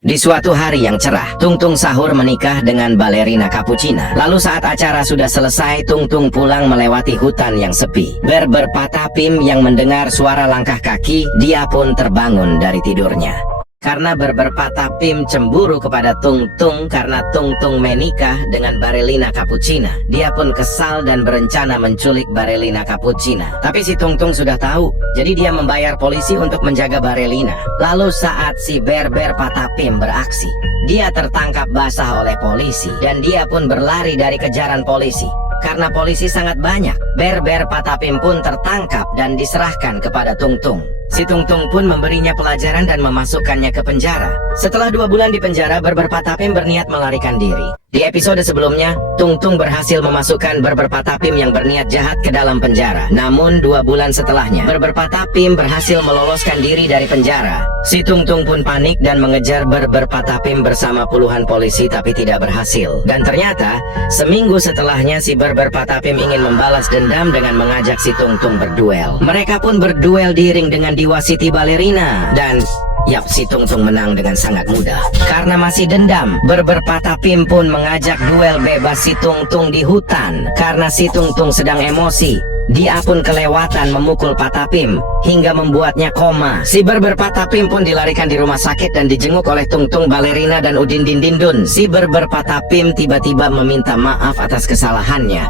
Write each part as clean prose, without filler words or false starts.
Di suatu hari yang cerah, Tung Tung sahur menikah dengan balerina Capuchina. Lalu saat acara sudah selesai, Tung Tung pulang melewati hutan yang sepi. Berber Patapim yang mendengar suara langkah kaki, dia pun terbangun dari tidurnya. Karena Berber Patapim cemburu kepada Tung Tung karena Tung Tung menikah dengan balerina Capuchina. Dia pun kesal dan berencana menculik balerina Capuchina. Tapi si Tung Tung sudah tahu, jadi dia membayar polisi untuk menjaga balerina. Lalu saat si Berber Patapim beraksi, dia tertangkap basah oleh polisi dan dia pun berlari dari kejaran polisi. Karena polisi sangat banyak, Berber Patapim pun tertangkap dan diserahkan kepada Tung Tung. Si Tung Tung pun memberinya pelajaran dan memasukkannya ke penjara. Setelah 2 bulan di penjara, Berber Patapim berniat melarikan diri. Di episode sebelumnya, Tung Tung berhasil memasukkan Berber Patapim yang berniat jahat ke dalam penjara. Namun 2 bulan setelahnya, Berber Patapim berhasil meloloskan diri dari penjara. Si Tung Tung pun panik dan mengejar Berber Patapim bersama puluhan polisi tapi tidak berhasil. Dan ternyata, seminggu setelahnya si Berber Patapim ingin membalas dendam dengan mengajak si Tung Tung berduel. Mereka pun berduel di ring dengan Diwasiti balerina. Dan yap, si Tung Tung menang dengan sangat mudah. Karena masih dendam, Berber Patapim pun mengajak duel bebas si Tung Tung di hutan. Karena si Tung Tung sedang emosi, dia pun kelewatan memukul Patapim hingga membuatnya koma. Si Berber Patapim pun dilarikan di rumah sakit dan dijenguk oleh Tung Tung balerina dan Udin Dindindun. Si Berber Patapim tiba-tiba meminta maaf atas kesalahannya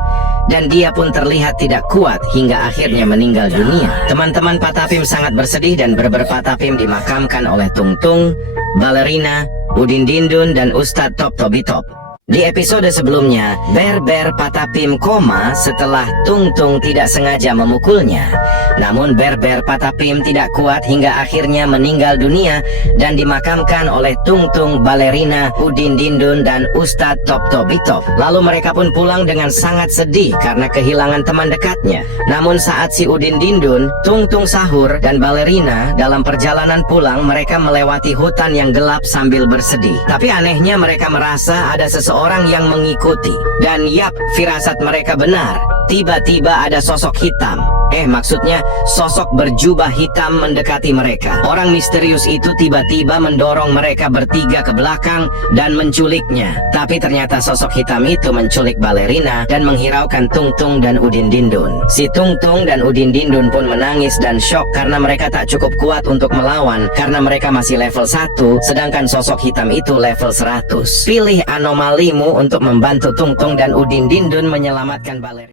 dan dia pun terlihat tidak kuat hingga akhirnya meninggal dunia. Teman-teman Patapim sangat bersedih dan Berber Patapim dimakamkan oleh Tung Tung, balerina, Udin Dindun dan Ustadz Top Tobitop. Di episode sebelumnya, Berber Patapim koma setelah Tung Tung tidak sengaja memukulnya. Namun Berber Patapim tidak kuat hingga akhirnya meninggal dunia dan dimakamkan oleh Tung Tung, balerina, Udin Dindun dan Ustadz Top Tobitop. Lalu mereka pun pulang dengan sangat sedih karena kehilangan teman dekatnya. Namun saat si Udin Dindun, Tung Tung sahur dan balerina dalam perjalanan pulang, mereka melewati hutan yang gelap sambil bersedih. Tapi anehnya mereka merasa ada seseorang yang mengikuti. Dan yap, firasat mereka benar. Tiba-tiba ada sosok hitam. Maksudnya sosok berjubah hitam mendekati mereka. Orang misterius itu tiba-tiba mendorong mereka bertiga ke belakang dan menculiknya. Tapi ternyata sosok hitam itu menculik balerina dan menghiraukan Tung Tung dan Udin Dindun. Si Tung Tung dan Udin Dindun pun menangis dan syok karena mereka tak cukup kuat untuk melawan karena mereka masih level 1, sedangkan sosok hitam itu level 100. Pilih anomalimu untuk membantu Tung Tung dan Udin Dindun menyelamatkan balerina.